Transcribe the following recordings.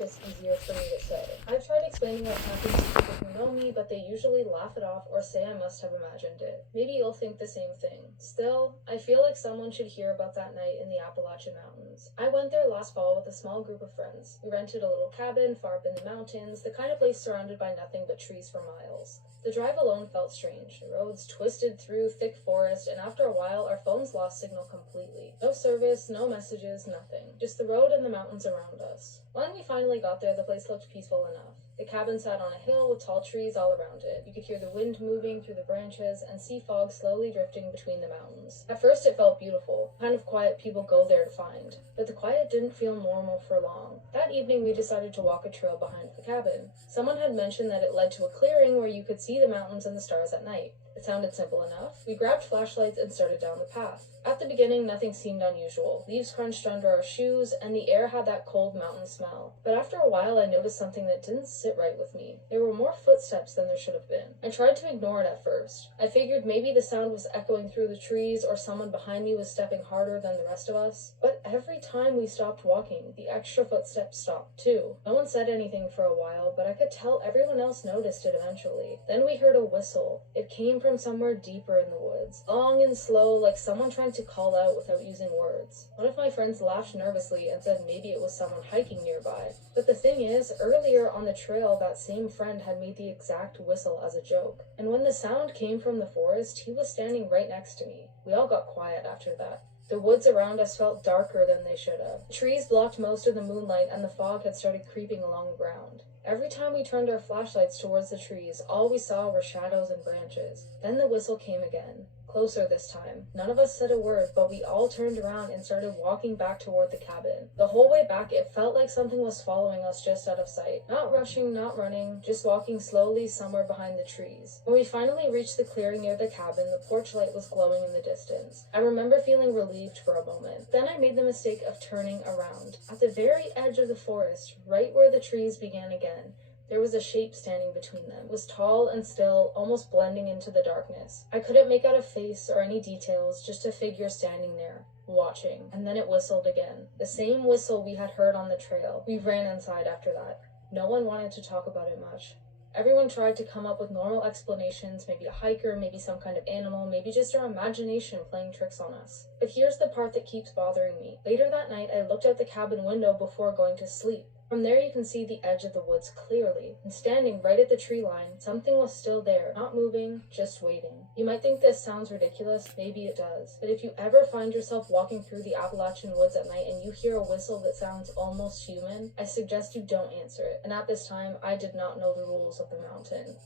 it's easier for me to say. I've tried explaining what happened to people who know me, but they usually laugh it off or say I must have imagined it. Maybe you'll think the same thing. Still, I feel like someone should hear about that night in the Appalachian Mountains. I went there last fall with a small group of friends. We rented a little cabin far up in the mountains, the kind of place surrounded by nothing but trees for miles. The drive alone felt strange. The roads twisted through thick forest, and after a while, our phones lost signal completely. No service, no messages, nothing. Just the road and the mountains around us. When we finally got there, the place looked peaceful enough. The cabin sat on a hill with tall trees all around it. You could hear the wind moving through the branches and see fog slowly drifting between the mountains. At first, it felt beautiful, the kind of quiet people go there to find. But the quiet didn't feel normal for long. That evening, we decided to walk a trail behind the cabin. Someone had mentioned that it led to a clearing where you could see the mountains and the stars at night. It sounded simple enough. We grabbed flashlights and started down the path. At the beginning, nothing seemed unusual. Leaves crunched under our shoes, and the air had that cold mountain smell. But after a while, I noticed something that didn't sit right with me. There were more footsteps than there should have been. I tried to ignore it at first. I figured maybe the sound was echoing through the trees, or someone behind me was stepping harder than the rest of us. But every time we stopped walking, the extra footsteps stopped too. No one said anything for a while, but I could tell everyone else noticed it eventually. Then we heard a whistle. It came from somewhere deeper in the woods. Long and slow, like someone trying to call out without using words. One of my friends laughed nervously and said maybe it was someone hiking nearby. But the thing is, earlier on the trail, that same friend had made the exact whistle as a joke. And when the sound came from the forest, he was standing right next to me. We all got quiet after that. The woods around us felt darker than they should have. The trees blocked most of the moonlight, and the fog had started creeping along the ground. Every time we turned our flashlights towards the trees, all we saw were shadows and branches. Then the whistle came again. Closer this time. None of us said a word, but we all turned around and started walking back toward the cabin. The whole way back, it felt like something was following us just out of sight. Not rushing, not running, just walking slowly somewhere behind the trees. When we finally reached the clearing near the cabin, the porch light was glowing in the distance. I remember feeling relieved for a moment. Then I made the mistake of turning around. At the very edge of the forest, right where the trees began again, there was a shape standing between them. It was tall and still, almost blending into the darkness. I couldn't make out a face or any details, just a figure standing there, watching. And then it whistled again. The same whistle we had heard on the trail. We ran inside after that. No one wanted to talk about it much. Everyone tried to come up with normal explanations, maybe a hiker, maybe some kind of animal, maybe just our imagination playing tricks on us. But here's the part that keeps bothering me. Later that night, I looked out the cabin window before going to sleep. From there you can see the edge of the woods clearly, and standing right at the tree line, something was still there, not moving, just waiting. You might think this sounds ridiculous, maybe it does, but if you ever find yourself walking through the Appalachian woods at night and you hear a whistle that sounds almost human, I suggest you don't answer it. And at this time, I did not know the rules of the mountain.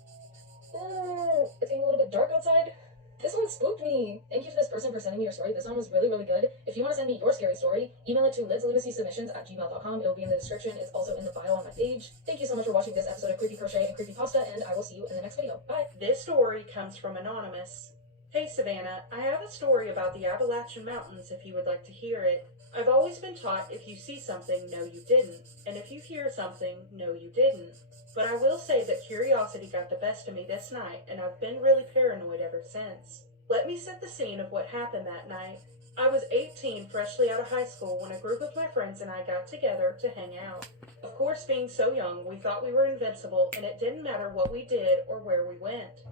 It's getting a little bit dark outside. This one spooked me. Thank you to this person for sending me your story. This one was really, really good. If you want to send me your scary story, email it to liveslunacy@gmail.com. It will be in the description. It's also in the bio on my page. Thank you so much for watching this episode of Creepy Crochet and Creepy Pasta, and I will see you in the next video. Bye! This story comes from Anonymous. Hey Savannah, I have a story about the Appalachian Mountains if you would like to hear it. I've always been taught if you see something, no you didn't, and if you hear something, no you didn't. But I will say that curiosity got the best of me this night, and I've been really paranoid ever since. Let me set the scene of what happened that night. I was 18, freshly out of high school, when a group of my friends and I got together to hang out. Of course, being so young, we thought we were invincible, and it didn't matter what we did or where we went.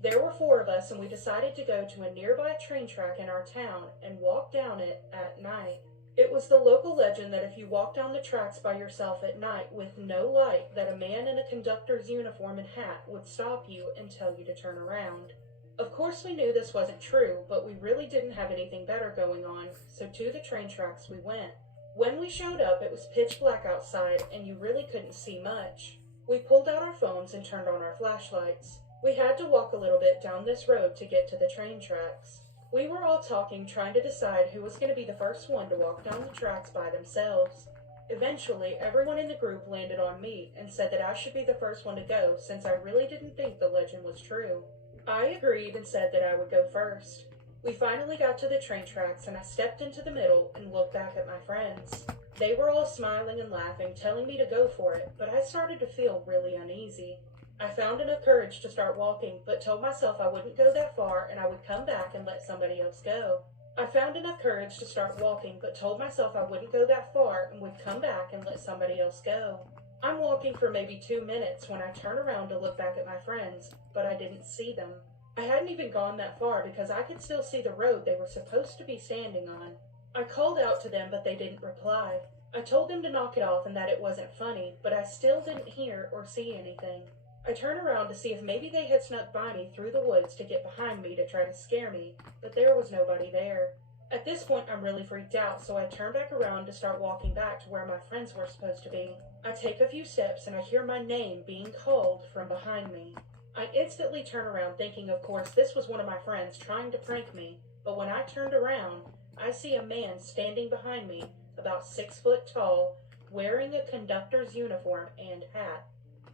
There were 4 of us, and we decided to go to a nearby train track in our town and walk down it at night. It was the local legend that if you walk down the tracks by yourself at night with no light, that a man in a conductor's uniform and hat would stop you and tell you to turn around. Of course we knew this wasn't true, but we really didn't have anything better going on, so to the train tracks we went. When we showed up, it was pitch black outside, and you really couldn't see much. We pulled out our phones and turned on our flashlights. We had to walk a little bit down this road to get to the train tracks. We were all talking, trying to decide who was going to be the first one to walk down the tracks by themselves. Eventually, everyone in the group landed on me and said that I should be the first one to go since I really didn't think the legend was true. I agreed and said that I would go first. We finally got to the train tracks and I stepped into the middle and looked back at my friends. They were all smiling and laughing, telling me to go for it, but I started to feel really uneasy. I found enough courage to start walking, but told myself I wouldn't go that far and I would come back and let somebody else go. I found enough courage to start walking, but told myself I wouldn't go that far and would come back and let somebody else go. I'm walking for maybe 2 minutes when I turn around to look back at my friends, but I didn't see them. I hadn't even gone that far because I could still see the road they were supposed to be standing on. I called out to them, but they didn't reply. I told them to knock it off and that it wasn't funny, but I still didn't hear or see anything. I turned around to see if maybe they had snuck by me through the woods to get behind me to try to scare me, but there was nobody there. At this point, I'm really freaked out, so I turn back around to start walking back to where my friends were supposed to be. I take a few steps and I hear my name being called from behind me. I instantly turn around, thinking, of course, this was one of my friends trying to prank me, but when I turned around, I see a man standing behind me, about 6 foot tall, wearing a conductor's uniform and hat.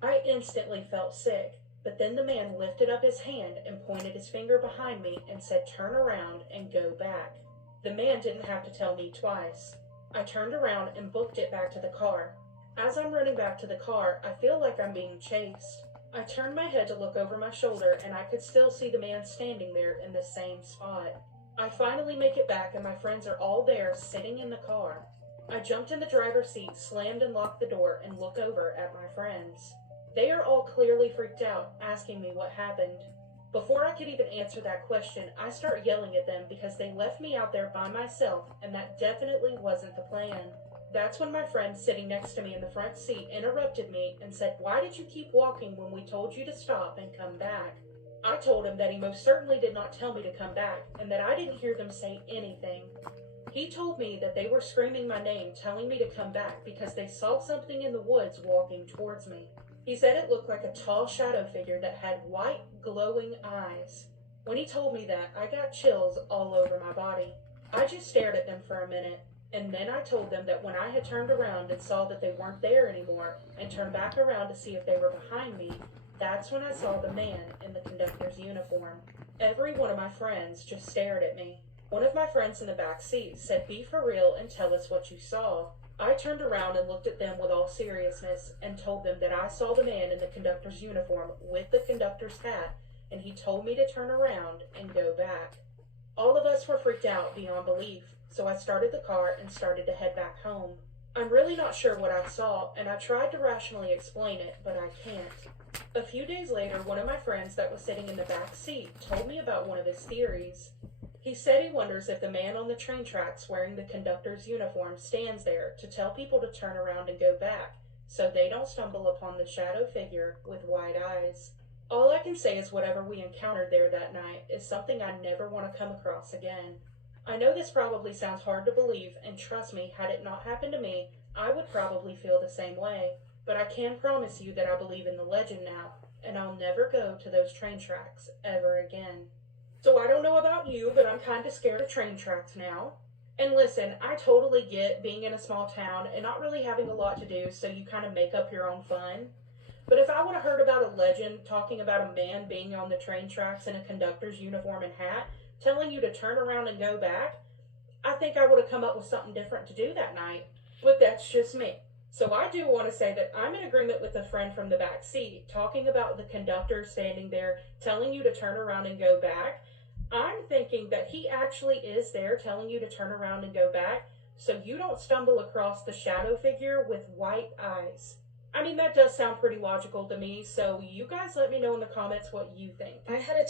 I instantly felt sick, but then the man lifted up his hand and pointed his finger behind me and said, "Turn around and go back." The man didn't have to tell me twice. I turned around and booked it back to the car. As I'm running back to the car, I feel like I'm being chased. I turned my head to look over my shoulder and I could still see the man standing there in the same spot. I finally make it back and my friends are all there sitting in the car. I jumped in the driver's seat, slammed and locked the door, and look over at my friends. They are all clearly freaked out, asking me what happened. Before I could even answer that question, I start yelling at them because they left me out there by myself, and that definitely wasn't the plan. That's when my friend sitting next to me in the front seat interrupted me and said, "Why did you keep walking when we told you to stop and come back?" I told him that he most certainly did not tell me to come back and that I didn't hear them say anything. He told me that they were screaming my name, telling me to come back because they saw something in the woods walking towards me. He said it looked like a tall shadow figure that had white, glowing eyes. When he told me that, I got chills all over my body. I just stared at them for a minute, and then I told them that when I had turned around and saw that they weren't there anymore and turned back around to see if they were behind me, that's when I saw the man in the conductor's uniform. Every one of my friends just stared at me. One of my friends in the back seat said, "Be for real and tell us what you saw." I turned around and looked at them with all seriousness and told them that I saw the man in the conductor's uniform with the conductor's hat, and he told me to turn around and go back. All of us were freaked out beyond belief, so I started the car and started to head back home. I'm really not sure what I saw, and I tried to rationally explain it, but I can't. A few days later, one of my friends that was sitting in the back seat told me about one of his theories. He said he wonders if the man on the train tracks wearing the conductor's uniform stands there to tell people to turn around and go back, so they don't stumble upon the shadow figure with wide eyes. All I can say is whatever we encountered there that night is something I never want to come across again. I know this probably sounds hard to believe, and trust me, had it not happened to me, I would probably feel the same way, but I can promise you that I believe in the legend now, and I'll never go to those train tracks ever again. So I don't know about you, but I'm kind of scared of train tracks now. And listen, I totally get being in a small town and not really having a lot to do, so you kind of make up your own fun. But if I would have heard about a legend talking about a man being on the train tracks in a conductor's uniform and hat, telling you to turn around and go back, I think I would have come up with something different to do that night. But that's just me. So I do want to say that I'm in agreement with a friend from the back seat talking about the conductor standing there telling you to turn around and go back. I'm thinking that he actually is there telling you to turn around and go back so you don't stumble across the shadow figure with white eyes. I mean, that does sound pretty logical to me, so you guys let me know in the comments what you think. I had a